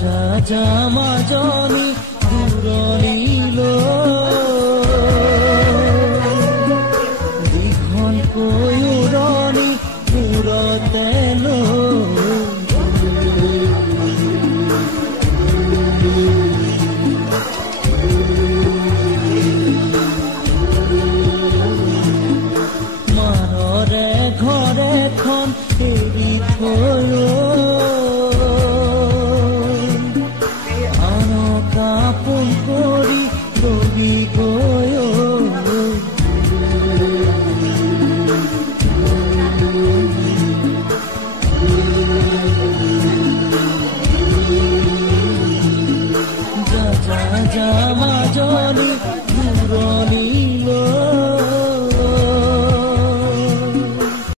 যা যা মাজনী দূৰণিলৈ দীঘলকৈ উৰণি মূৰতে মানৰে ঘৰে খন এৰি থৈ আপোন কৰি ৰবি গৈ যা যা মাজনী